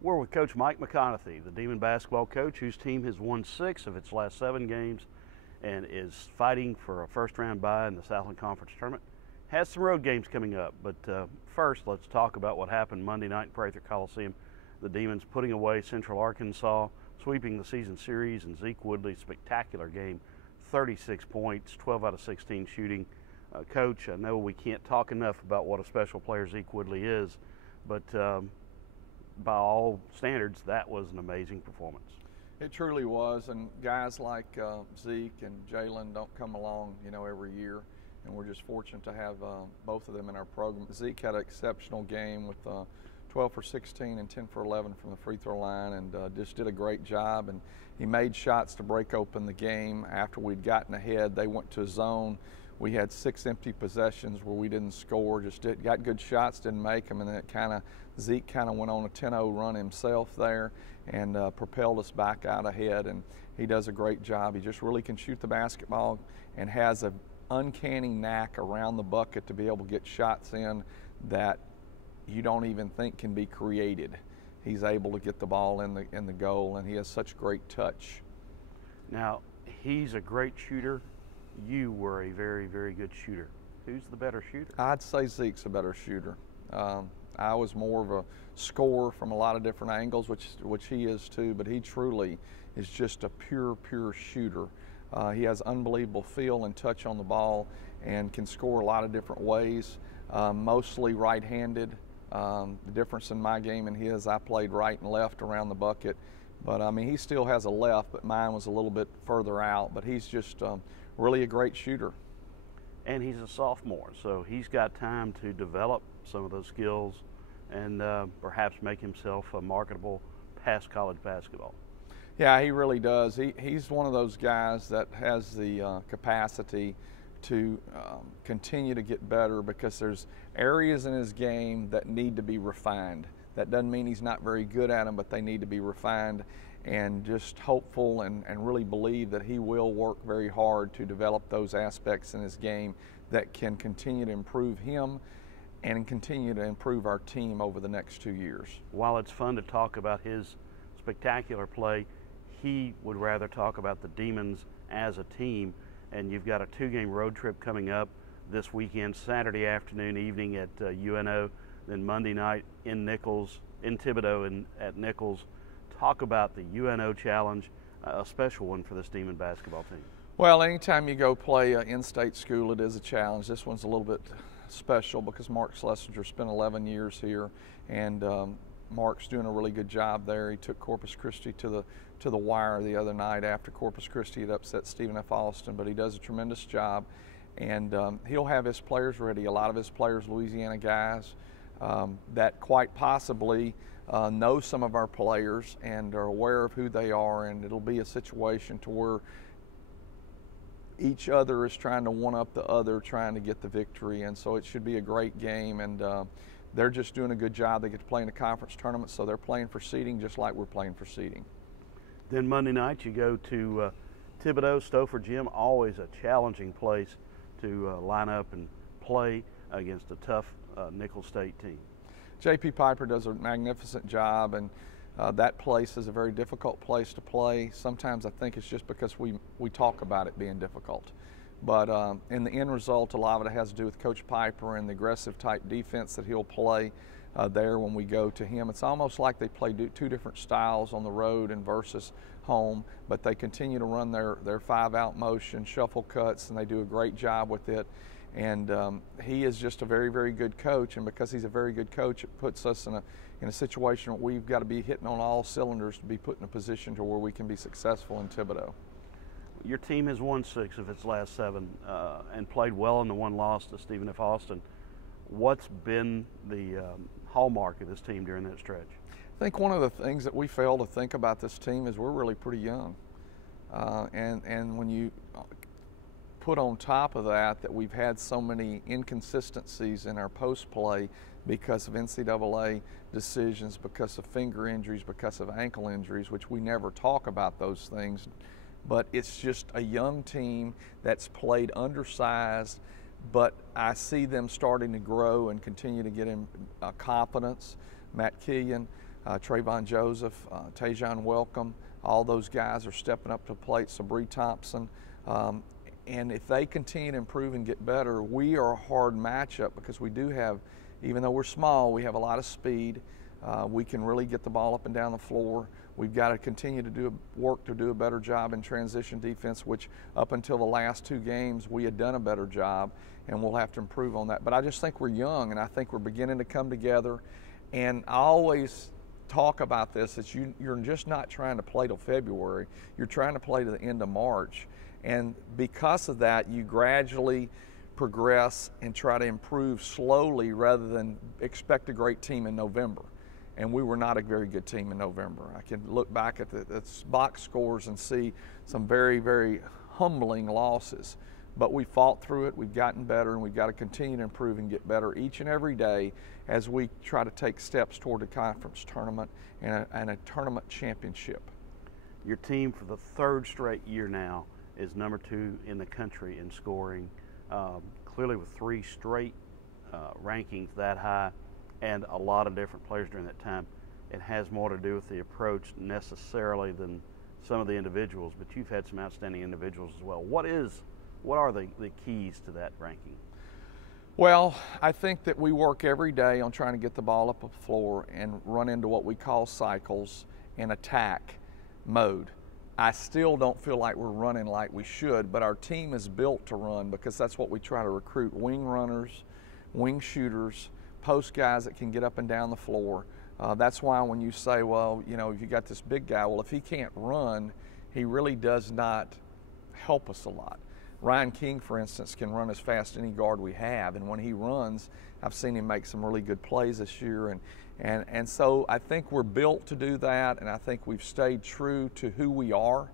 We're with Coach Mike McConathy, the Demon basketball coach whose team has won 6 of its last 7 games and is fighting for a first-round bye in the Southland Conference Tournament. Has some road games coming up, but first let's talk about what happened Monday night in Prather Coliseum. The Demons putting away Central Arkansas, sweeping the season series, and Zeke Woodley's spectacular game, 36 points, 12 out of 16 shooting. Coach, I know we can't talk enough about what a special player Zeke Woodley is, but by all standards, that was an amazing performance. It truly was, and guys like Zeke and Jalen don't come along, every year, and we're just fortunate to have both of them in our program. Zeke had an exceptional game with 12 for 16 and 10 for 11 from the free throw line, and just did a great job. And he made shots to break open the game. After we'd gotten ahead, they went to a zone. We had 6 empty possessions where we didn't score, got good shots, didn't make them, and then Zeke kind of went on a 10-0 run himself there and propelled us back out ahead, and he does a great job. He just really can shoot the basketball and has an uncanny knack around the bucket to be able to get shots in that you don't even think can be created. He's able to get the ball in the goal, and he has such great touch. Now, he's a great shooter. You were a very, very good shooter. Who's the better shooter? I'd say Zeke's a better shooter. I was more of a scorer from a lot of different angles, which he is too, but he truly is just a pure shooter. He has unbelievable feel and touch on the ball and can score a lot of different ways, mostly right-handed. The difference in my game and his, I played right and left around the bucket, but I mean, he still has a left, but mine was a little bit further out, but he's just really a great shooter. And he's a sophomore, so he's got time to develop some of those skills and perhaps make himself marketable past college basketball. Yeah, he really does. He's one of those guys that has the capacity to continue to get better, because there's areas in his game that need to be refined. That doesn't mean he's not very good at them, but they need to be refined, and just hopeful and really believe that he will work very hard to develop those aspects in his game that can continue to improve him and continue to improve our team over the next 2 years. While it's fun to talk about his spectacular play, he would rather talk about the Demons as a team, and you've got a 2-game road trip coming up this weekend, Saturday afternoon, evening at UNO, then Monday night in Nicholls, in Thibodaux and at Nicholls. Talk about the UNO challenge, a special one for this Demon basketball team. Well, anytime you go play in-state school, it is a challenge. This one's a little bit special because Mark Schlesinger spent 11 years here, and Mark's doing a really good job there. He took Corpus Christi to the wire the other night after Corpus Christi had upset Stephen F. Austin, but he does a tremendous job, and he'll have his players ready. A lot of his players, Louisiana guys, that quite possibly know some of our players and are aware of who they are, and it'll be a situation to where each other is trying to one-up the other, trying to get the victory, and so it should be a great game, and they're just doing a good job. They get to play in the conference tournament, so they're playing for seeding just like we're playing for seeding. Then Monday night you go to Thibodaux, Stouffer Gym, always a challenging place to line up and play against a tough Nicholls State team. J.P. Piper does a magnificent job, and that place is a very difficult place to play. Sometimes I think it's just because we talk about it being difficult. But in the end result, a lot of it has to do with Coach Piper and the aggressive type defense that he'll play there when we go to him. It's almost like they play 2 different styles on the road and versus home, but they continue to run their 5-out motion, shuffle cuts, and they do a great job with it. And he is just a very, very good coach, and because he's a very good coach, it puts us in a situation where we've got to be hitting on all cylinders to be put in a position to where we can be successful in Thibodaux. Your team has won 6 of its last 7 and played well in the one loss to Stephen F. Austin. What's been the hallmark of this team during that stretch? I think one of the things that we fail to think about this team is we're really pretty young. And when you put on top of that we've had so many inconsistencies in our post play because of NCAA decisions, because of finger injuries, because of ankle injuries, which we never talk about those things. But it's just a young team that's played undersized, but I see them starting to grow and continue to get in confidence. Matt Killian Trayvon Joseph, Tajon Welcome, all those guys are stepping up to the plate, Sabree Thompson. And if they continue to improve and get better, we are a hard matchup because we do have, even though we're small, we have a lot of speed. We can really get the ball up and down the floor. We've got to continue to work to do a better job in transition defense, which up until the last 2 games we had done a better job, and we'll have to improve on that. But I just think we're young, and I think we're beginning to come together. And I always talk about this, that you're just not trying to play till February. You're trying to play to the end of March. And because of that, you gradually progress and try to improve slowly rather than expect a great team in November. And we were not a very good team in November. I can look back at the box scores and see some very, very humbling losses. But we fought through it, we've gotten better, and we've got to continue to improve and get better each and every day as we try to take steps toward the conference tournament and a tournament championship. Your team for the 3rd straight year now is number 2 in the country in scoring, clearly with 3 straight rankings that high and a lot of different players during that time. It has more to do with the approach necessarily than some of the individuals, but you've had some outstanding individuals as well. What are the keys to that ranking? Well, I think that we work every day on trying to get the ball up the floor and run into what we call cycles and attack mode. I still don't feel like we're running like we should, but our team is built to run because that's what we try to recruit: wing runners, wing shooters, post guys that can get up and down the floor. That's why when you say, well, you know, you got this big guy, well, if he can't run, he really does not help us a lot. Ryan King, for instance, can run as fast as any guard we have, and when he runs, I've seen him make some really good plays this year, and so I think we're built to do that, and I think we've stayed true to who we are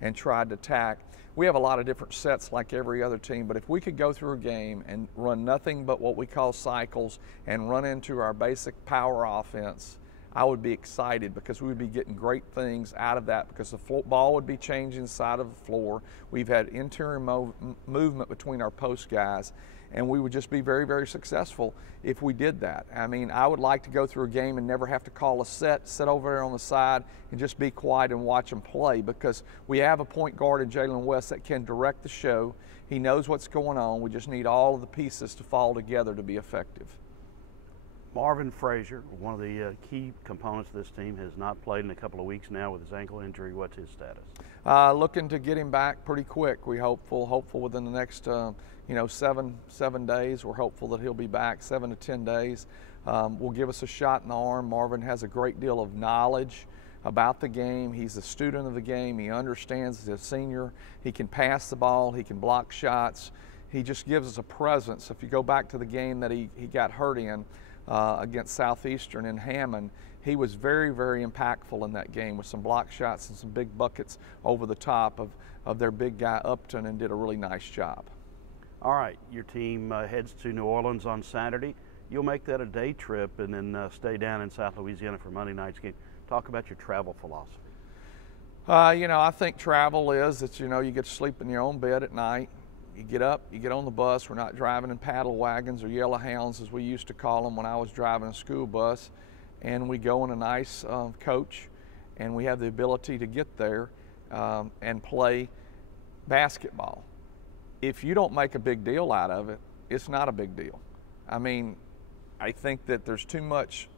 and tried to attack. We have a lot of different sets like every other team, but if we could go through a game and run nothing but what we call cycles and run into our basic power offense, I would be excited because we would be getting great things out of that because the ball would be changing side of the floor. We've had interior movement between our post guys, and we would just be very, very successful if we did that. I mean, I would like to go through a game and never have to call a set, sit over there on the side and just be quiet and watch them play, because we have a point guard in Jalen West that can direct the show. He knows what's going on. We just need all of the pieces to fall together to be effective. Marvin Frazier, one of the key components of this team, has not played in a couple of weeks now with his ankle injury. What's his status? Looking to get him back pretty quick. We hopeful within the next 7 days. We're hopeful that he'll be back 7 to 10 days. Will give us a shot in the arm. Marvin has a great deal of knowledge about the game. He's a student of the game. He understands. He's a senior. He can pass the ball. He can block shots. He just gives us a presence. If you go back to the game that he got hurt in, against Southeastern in Hammond, he was very, very impactful in that game with some block shots and some big buckets over the top of their big guy Upton, and did a really nice job. All right, your team heads to New Orleans on Saturday. You'll make that a day trip and then stay down in South Louisiana for Monday night's game. Talk about your travel philosophy. I think travel is that, you get to sleep in your own bed at night. You get up, you get on the bus. We're not driving in paddle wagons or yellow hounds, as we used to call them when I was driving a school bus. And we go in a nice coach, and we have the ability to get there and play basketball. If you don't make a big deal out of it, it's not a big deal. I mean, I think that there's too much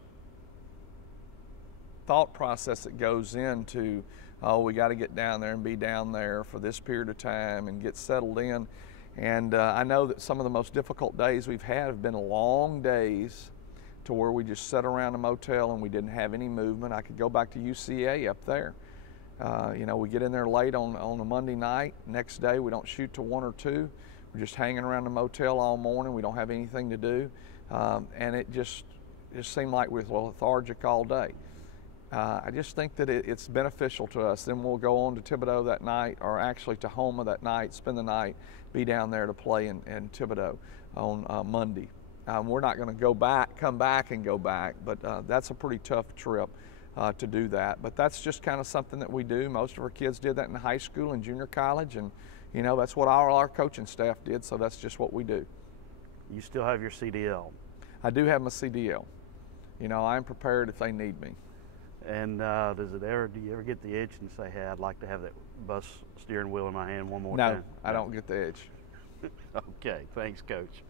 thought process that goes into, oh, we got to get down there and be down there for this period of time and get settled in. And I know that some of the most difficult days we've had have been long days to where we just sat around a motel and we didn't have any movement. I could go back to UCA up there. We get in there late on a Monday night. Next day we don't shoot till 1 or 2. We're just hanging around the motel all morning. We don't have anything to do. And it just seemed like we were lethargic all day. I just think that it's beneficial to us. Then we'll go on to Thibodaux that night, or actually to Houma that night, spend the night, be down there to play in Thibodaux on Monday. We're not going to come back and go back, but that's a pretty tough trip to do that. But that's just kind of something that we do. Most of our kids did that in high school and junior college, and that's what our coaching staff did, so that's just what we do. You still have your CDL? I do have my CDL. I'm prepared if they need me. And do you ever get the itch and say, hey, I'd like to have that bus steering wheel in my hand one more time? No, I don't get the itch. Okay, thanks, Coach.